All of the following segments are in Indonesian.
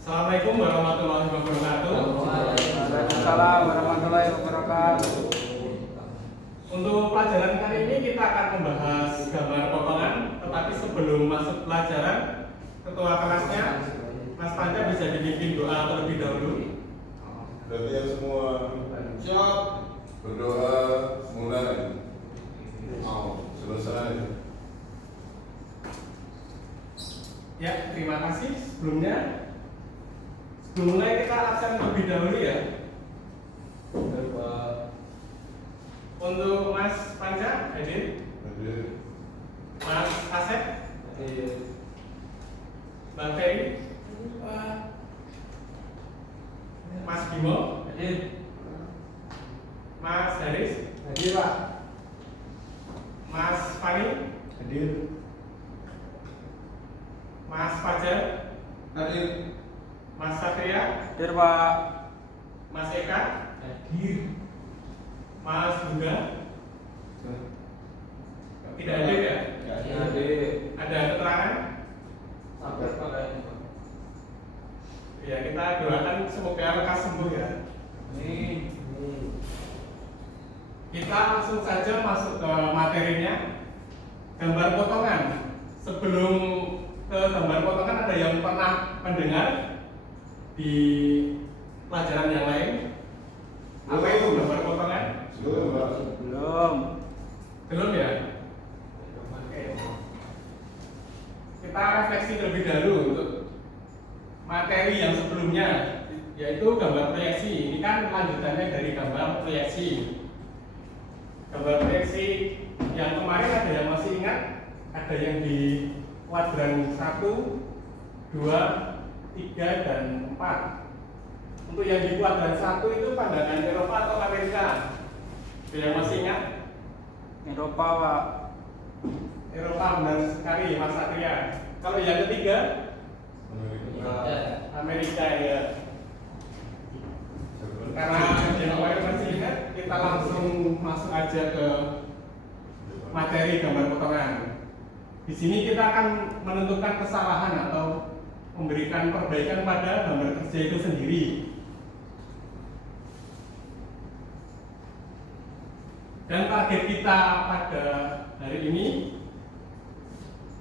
Assalamualaikum warahmatullahi wabarakatuh. Waalaikumsalam warahmatullahi wabarakatuh. Untuk pelajaran kali ini kita akan membahas gambar potongan, tetapi sebelum masuk pelajaran, ketua kelasnya Mas Panca bisa dipimpin doa terlebih dahulu. Kalian semua siap berdoa mulai. Selesai. Ya, terima kasih. Sebelum mulai kita absen terlebih dahulu ya. Untuk Mas Panca, hadir. Mas Asep, Bang Ferry, Mas Bimo, Mas Haris, Hadir Pak. Mas Fani, Hadir. Mas Fajar, Hadir. Mas Satria, Hadir Pak. Mas Eka, Hadir. Mas Bunda, tidak hadir ya? Hadir. Ada keterangan? Sabar Pak. Ya, kita doakan semoga lekas sembuh ya. Amin. Kita langsung saja masuk ke materinya. Gambar potongan. Sebelum ke gambar potongan, ada yang pernah mendengar di pelajaran yang lain? Apa itu gambar potongan? Belum. Belum ya? Oke. Kita refleksi terlebih dahulu untuk materi yang sebelumnya, yaitu gambar proyeksi. Ini kan lanjutannya dari gambar proyeksi. Gambar proyeksi yang kemarin ada yang masih ingat? Ada yang di kuadran 1, 2, 3, dan 4. Untuk yang di kuadran 1 itu pandangan Eropa atau Amerika? Ada yang masih ingat? Eropa Pak. Eropa, benar sekali Mas Satria. Kalau yang ketiga? Amerika ya. Karena yang kemarin masih ingat, kita langsung masuk aja ke materi gambar potongan. Di sini kita akan menentukan kesalahan atau memberikan perbaikan pada gambar kerja itu sendiri. Dan target kita pada hari ini,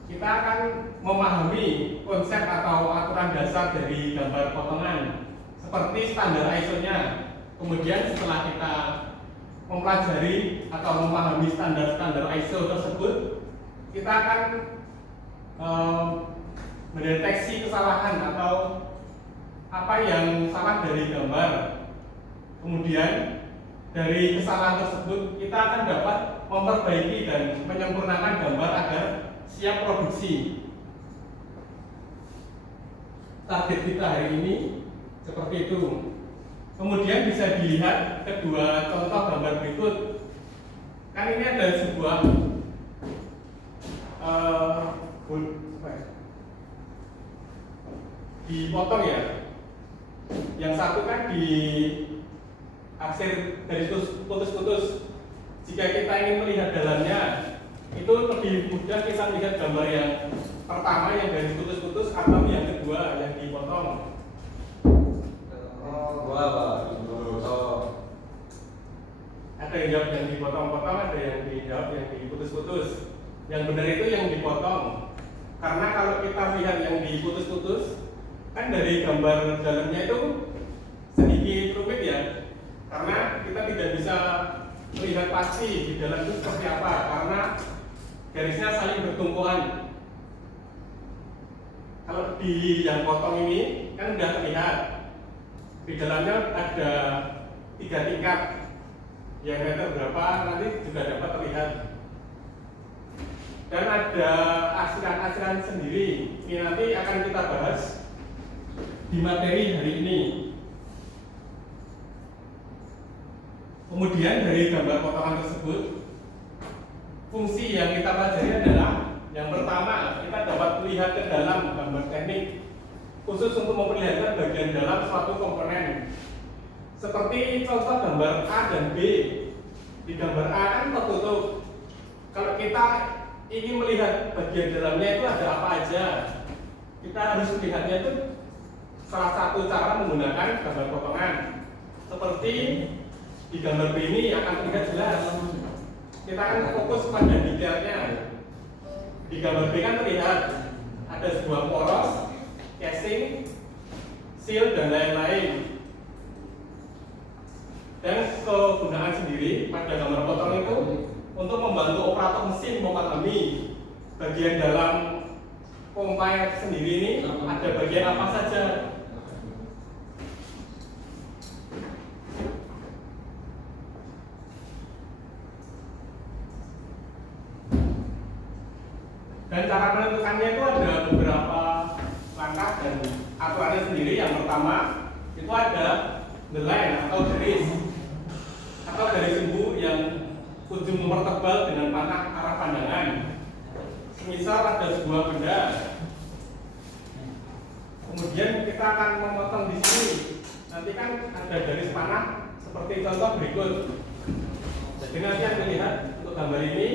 kita akan memahami konsep atau aturan dasar dari gambar potongan seperti standar ISO-nya. Kemudian setelah kita mempelajari atau memahami standar-standar ISO tersebut, kita akan mendeteksi kesalahan atau apa yang salah dari gambar. Kemudian dari kesalahan tersebut kita akan dapat memperbaiki dan menyempurnakan gambar agar siap produksi. Target kita hari ini seperti itu. Kemudian bisa dilihat kedua contoh gambar berikut. Kan ini ada sebuah dipotong ya. Yang satu kan di aksir garis putus-putus. Jika kita ingin melihat dalamnya, itu lebih mudah kita melihat gambar yang pertama yang garis putus-putus atau yang kedua yang dipotong. Ada yang jawab yang dipotong-potong, ada yang dijawab yang diputus-putus. Yang benar itu yang dipotong. Karena kalau kita melihat yang diputus-putus, kan dari gambar dalamnya itu sedikit rumit ya. Karena kita tidak bisa melihat pasti di dalam itu seperti apa, karena garisnya saling bertumpuan. Kalau di yang potong ini kan sudah terlihat di dalamnya ada 3 tingkat, yang meter berapa nanti juga dapat terlihat. Dan ada asiran-asiran sendiri, ini nanti akan kita bahas di materi hari ini. Kemudian dari gambar potongan tersebut, fungsi yang kita pelajari adalah yang pertama, kita dapat melihat ke dalam gambar teknik, khusus untuk memperlihatkan bagian dalam suatu komponen. Seperti contoh gambar A dan B. Di gambar A kan tertutup. Kalau kita ingin melihat bagian dalamnya itu ada apa aja, kita harus melihatnya itu salah satu cara menggunakan gambar potongan. Seperti di gambar B ini akan terlihat jelas. Kita akan fokus pada detailnya. Di gambar B kan terlihat ada sebuah poros, casing, seal dan lain-lain. Dan kegunaan sendiri pada gambar potong itu untuk membantu operator mesin memahami bagian dalam pompa sendiri ini ada bagian apa saja. Dan cara menentukannya itu ada beberapa langkah dan aturannya sendiri. Yang pertama itu ada the line atau garis sumbu yang ujung nomor tebal dengan panah arah pandangan. Misal ada sebuah benda, kemudian kita akan memotong di sini. Nanti kan ada garis panah seperti contoh berikut. Jadi nanti akan dilihat untuk gambar ini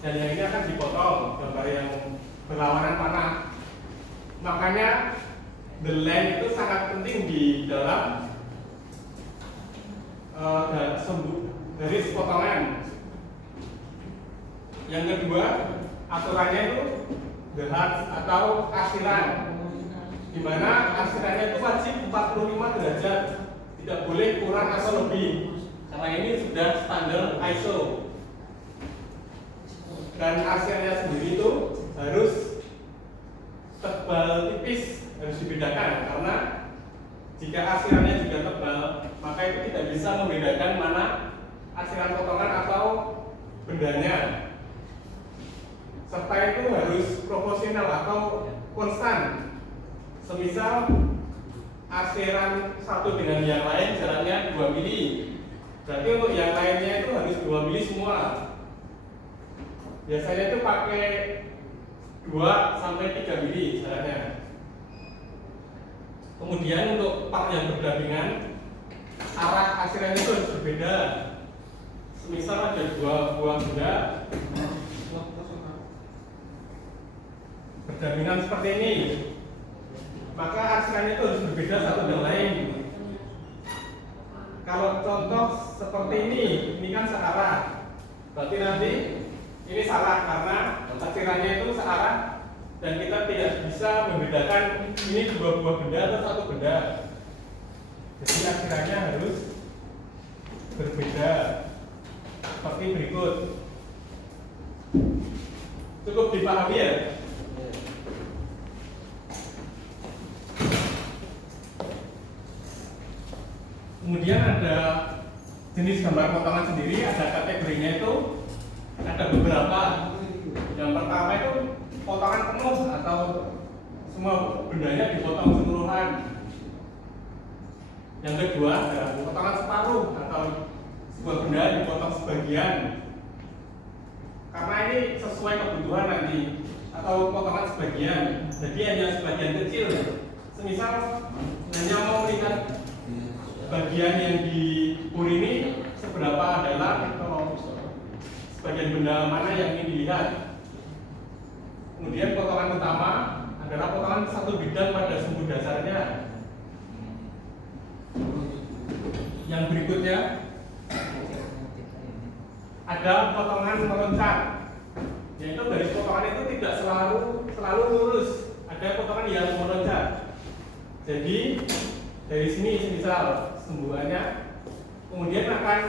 dan yang ini akan dipotong, gambar yang berlawanan panah. Makanya the line itu sangat penting di dalam garis potongan. Yang kedua, aturannya itu the heart atau arsiran, di mana arsirannya itu wajib 45 derajat, tidak boleh kurang atau lebih, karena ini sudah standar ISO. Dan arsirannya sendiri itu harus tebal tipis, harus dibedakan, karena jika arsirannya juga tebal, maka itu tidak bisa membedakan mana arsiran potongan atau bendanya. Serta itu harus proporsional atau konstan. Semisal arsiran satu dengan yang lain jaraknya 2 mili, berarti untuk yang lainnya itu harus 2 mili semua. Biasanya itu pakai 2 sampai 3 mili jaraknya. Kemudian untuk part yang berdampingan, arah arsirannya itu harus berbeda. Semisal ada 2 buah benda berdampingan seperti ini, maka arsirannya itu harus berbeda satu dengan lain. Kalau contoh seperti ini kan searah, berarti nanti ini salah karena arsirannya itu searah dan kita tidak bisa membedakan ini 2 buah benda atau satu benda. Jadi arsirannya harus berbeda seperti berikut. Cukup dipahami ya? Kemudian ada jenis gambar potongan sendiri, ada kategorinya itu ada beberapa. Yang pertama itu potongan penuh atau semua bendanya dipotong keseluruhan. Yang kedua ada potongan separuh atau sebuah benda dipotong sebagian. Karena ini sesuai kebutuhan nanti, atau potongan sebagian. Jadi hanya sebagian kecil. Semisal hanya mau melihat bagian yang dipur ini seberapa adalah atau sebagian benda mana yang ingin dilihat. Kemudian potongan utama adalah potongan satu bidang pada sumbu dasarnya. Yang berikutnya ada potongan meloncat, yaitu garis potongan itu tidak selalu lurus. Ada potongan yang meloncat. Jadi dari sini misal sumbuannya kemudian akan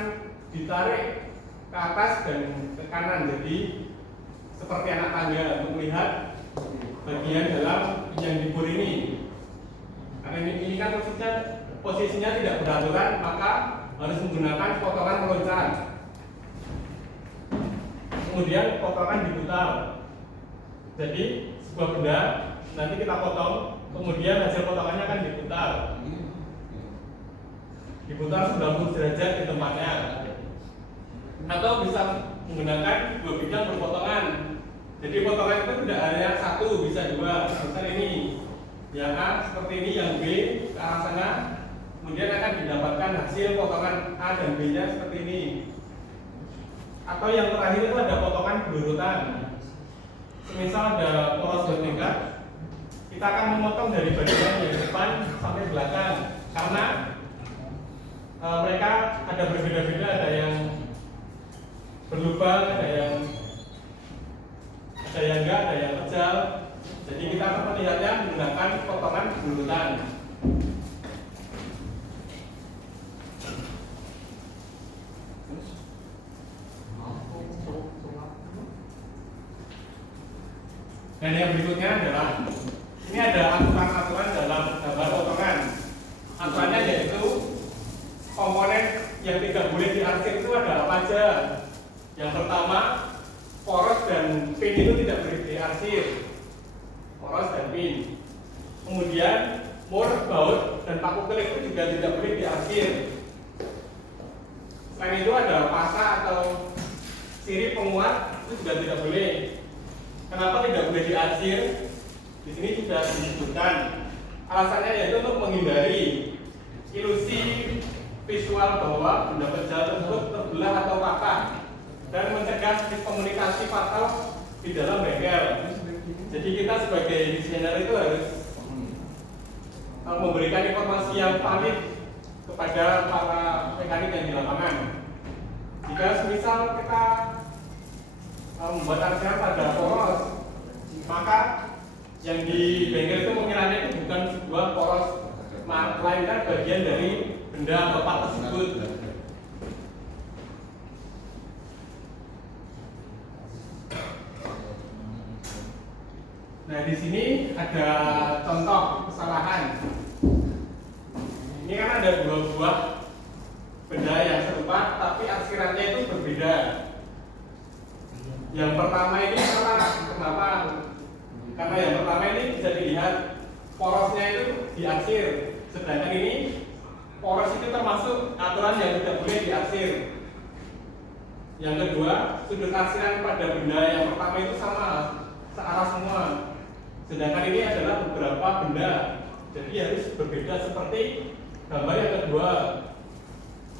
ditarik ke atas dan ke kanan, jadi seperti anak tangga untuk melihat bagian dalam yang dibur ini. Karena ini kan posisinya tidak beraturan, maka harus menggunakan potongan meloncat. Kemudian potongan diputar. Jadi sebuah benda nanti kita potong, kemudian hasil potongannya akan diputar 90 derajat di tempatnya. Atau bisa menggunakan 2 bidang berpotongan. Jadi potongan itu tidak hanya satu, bisa 2. Misal ini yang A seperti ini, yang B ke arah sana, kemudian akan didapatkan hasil potongan A dan B nya seperti ini. Atau yang terakhir itu ada potongan berurutan. Misal ada poros bertingkat, kita akan memotong dari bagian yang depan sampai belakang karena mereka ada berbeda-beda, ada yang berlubang, ada yang enggak, ada yang kecil. Jadi kita akan melihatnya menggunakan potongan burutan. Dan yang berikutnya adalah ini ada aturan-aturan dalam gambar potongan. Aturannya yaitu komponen yang tidak boleh diarsir itu ada apa aja. Yang pertama, poros dan pin itu tidak boleh diarsir. Poros dan pin. Kemudian mur, baut, dan paku klik itu juga tidak boleh diarsir. Selain itu ada pasa atau sirip penguat itu juga tidak boleh. Kenapa tidak boleh diarsir? Di sini sudah disebutkan. Alasannya yaitu untuk menghindari ilusi visual bahwa benda kecil tersebut terbelah atau patah dan mencegah miskomunikasi fatal di dalam bengkel. Jadi kita sebagai desainer itu harus memberikan informasi yang valid kepada para mekanik yang di lapangan. Jika semisal kita membuat arsiran pada poros, maka yang di bengkel itu mengiranya itu bukan sebuah poros, melainkan bagian dari benda atau part tersebut. Nah, di sini ada contoh kesalahan. Ini kan ada dua buah benda yang serupa, tapi arsirannya itu berbeda. Yang pertama ini salah. Kenapa? Karena yang pertama ini bisa dilihat porosnya itu diarsir, sedangkan ini poros itu termasuk aturan yang tidak boleh diarsir. Yang kedua, sudut arsiran pada benda yang pertama itu sama, searah semua. Sedangkan ini adalah beberapa benda, jadi harus berbeda seperti gambar yang kedua.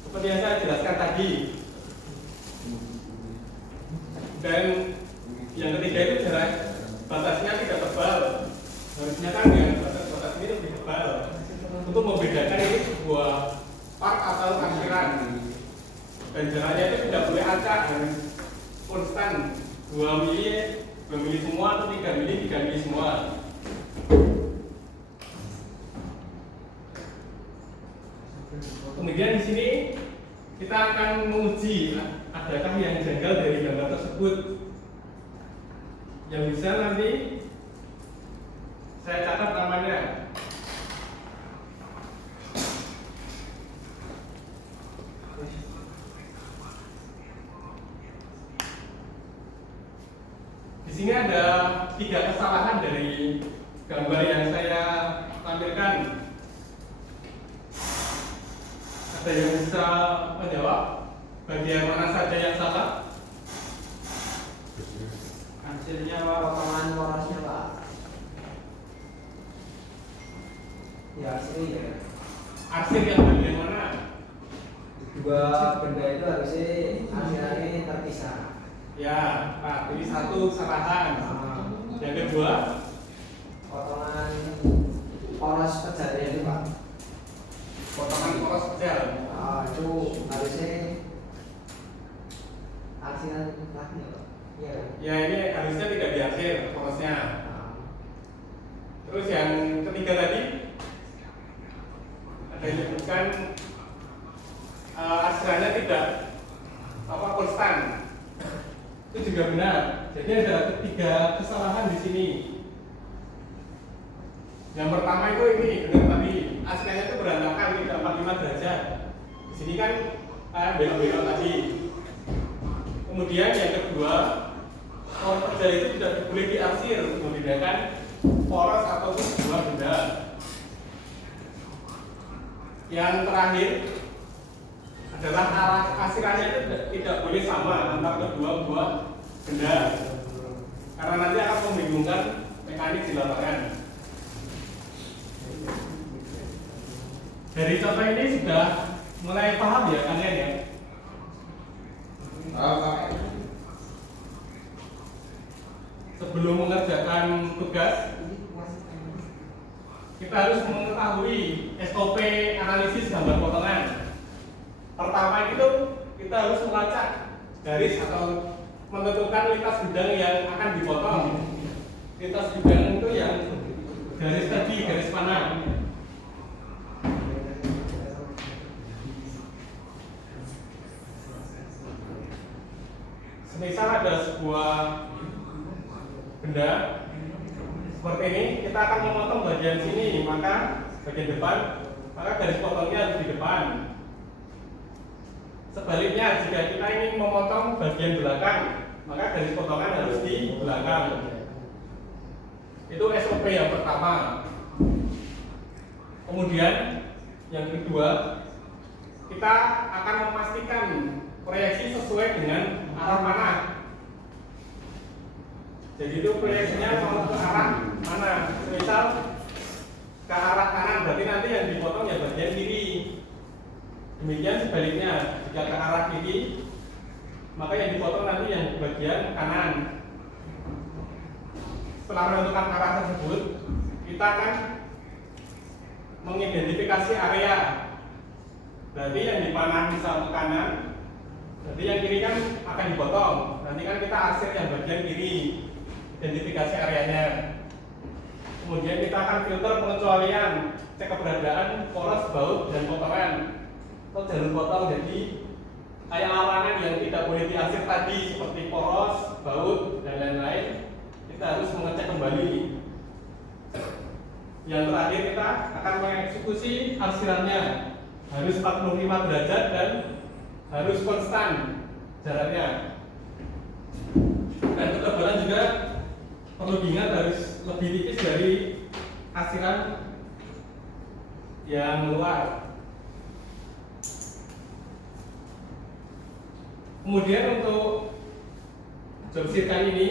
Seperti yang saya jelaskan tadi. Dan yang ketiga itu jarak batasnya tidak tebal. Harusnya kan yang batas ini lebih tebal untuk membedakan ini sebuah part atau arsiran. Dan jaraknya itu tidak boleh acak, harus konstan 2 mili, 2 mili semua atau 3 mili, 3 mili semua. Kemudian di sini kita akan menguji adakah yang janggal dari gambar tersebut. Yang bisa nanti saya catat namanya. Di sini ada 3 kesalahan dari gambar yang saya tampilkan. Ada yang bisa menjawab bagian mana saja yang salah? Hasilnya potongan porosnya Pak. Ya asli ya. Arsir yang bagian mana? Dua benda itu harusnya arsirannya terpisah. Ya, Pak, ini satu kesalahan. Yang kedua, Potongan poros pejarnya itu Pak. potongan poros kecil. Itu harusnya arsiran lagi ya Pak. Iya. Ya, ini harusnya tidak diarsir porosnya. Terus yang ketiga tadi ada yang disebutkan arsirannya tidak konstan. Itu juga benar. Jadi ada 3 kesalahan di sini. Yang pertama itu ini benar tadi, arsirannya itu berantakan, tidak 45 derajat. Di sini kan belok-belok tadi. Kemudian yang kedua, poros kerja itu tidak boleh diarsir untuk membedakan poros atau sebuah benda. Yang terakhir adalah arah arsirannya itu tidak boleh sama antara kedua buah benda, karena nanti akan membingungkan mekanik di lapangan. Dari contoh ini sudah mulai paham ya kalian ya? Sebelum mengerjakan tugas, kita harus mengetahui SOP analisis gambar potongan. Pertama itu kita harus melacak garis atau menentukan lintas bidang yang akan dipotong. Lintas bidang itu yang garis tadi, garis mana? Semisal ada sebuah benda seperti ini, kita akan memotong bagian sini, maka bagian depan, maka garis potongnya harus di depan. Sebaliknya, jika kita ingin memotong bagian belakang, maka garis potongan harus di belakang. Itu SOP yang pertama. Kemudian yang kedua, kita akan memastikan proyeksi sesuai dengan arah mana. Jadi itu proyeksinya mau ke arah mana. Misal ke arah kanan, berarti nanti yang dipotong ya bagian kiri. Demikian sebaliknya, jika ke arah kiri, maka yang dipotong nanti yang bagian kanan. Setelah menentukan arah tersebut, kita akan mengidentifikasi area. Berarti yang dipanah misal ke kanan, berarti yang kiri kan akan dipotong. Nanti kan kita arsir yang bagian kiri, identifikasi areanya. Kemudian kita akan filter pengecualian, cek keberadaan poros, baut, dan potongan atau jalur potong. Jadi kayak larangan yang tidak boleh diarsir tadi seperti poros, baut, dan lain-lain, kita harus mengecek kembali. Yang terakhir kita akan mengeksekusi arsirannya, harus 45 derajat dan harus konstan jaraknya. Dan ketebalan juga perlu diingat harus lebih tipis dari arsiran yang luar. Kemudian untuk job sheet kali ini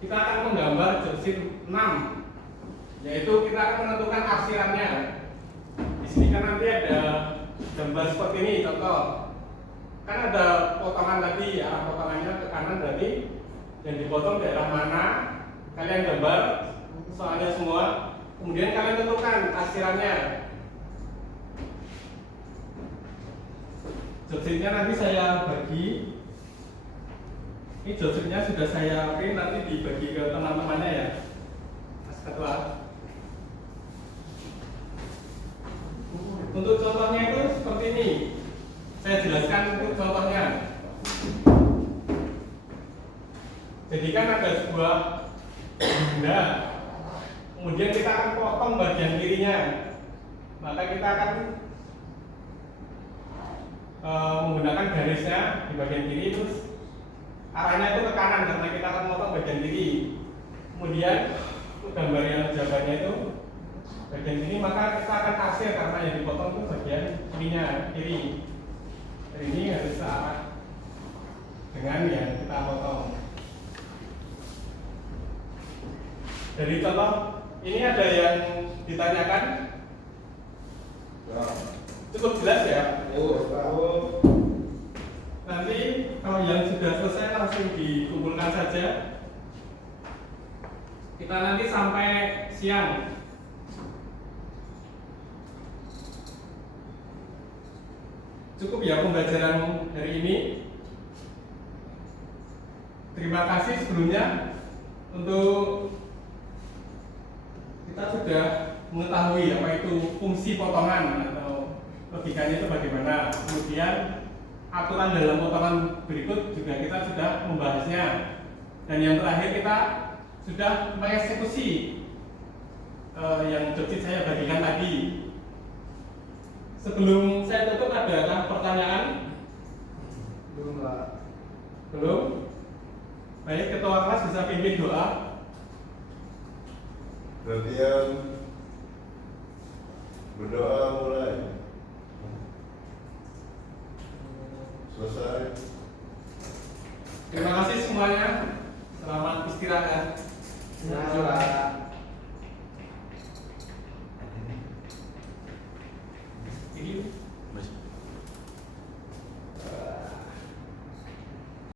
kita akan menggambar job sheet 6, yaitu kita akan menentukan arsirannya. Di sini kan nanti ada gambar seperti ini, contoh. Kan ada potongan tadi, arah potongannya ke kanan, berarti yang dipotong daerah mana, kalian gambar soalnya semua. Kemudian kalian tentukan arsirannya. Job sheet-nya nanti saya bagi. Ini job sheet-nya sudah saya print, nanti dibagi ke teman-temannya ya, Mas Ketua. Untuk contohnya itu seperti ini. Saya jelaskan untuk contohnya. Jadi kan ada sebuah benda, kemudian kita akan potong bagian kirinya, maka kita akan menggunakan garisnya di bagian kiri, terus arahnya itu ke kanan karena kita akan potong bagian kiri. Kemudian untuk gambar yang jawabannya itu bagian sini, maka kita akan arsir karena yang dipotong itu bagian kirinya, kiri. Dan ini harus searah dengan yang kita potong. Dari contoh ini ada yang ditanyakan, cukup jelas ya. Nanti kalau yang sudah selesai langsung dikumpulkan saja. Kita nanti sampai siang. Cukup ya pembelajaran hari ini. Terima kasih sebelumnya untuk kita sudah mengetahui apa itu fungsi potongan atau logikanya itu bagaimana. Kemudian aturan dalam potongan berikut juga kita sudah membahasnya. Dan yang terakhir kita sudah mengeksekusi yang job sheet saya bagikan tadi. Sebelum saya tutup, adakah pertanyaan? Belum, Pak. Belum? Baik, ketua kelas bisa pimpin doa. Perhatian, berdoa mulai. Selesai. Terima kasih semuanya. Selamat istirahat. Terima kasih, Pak.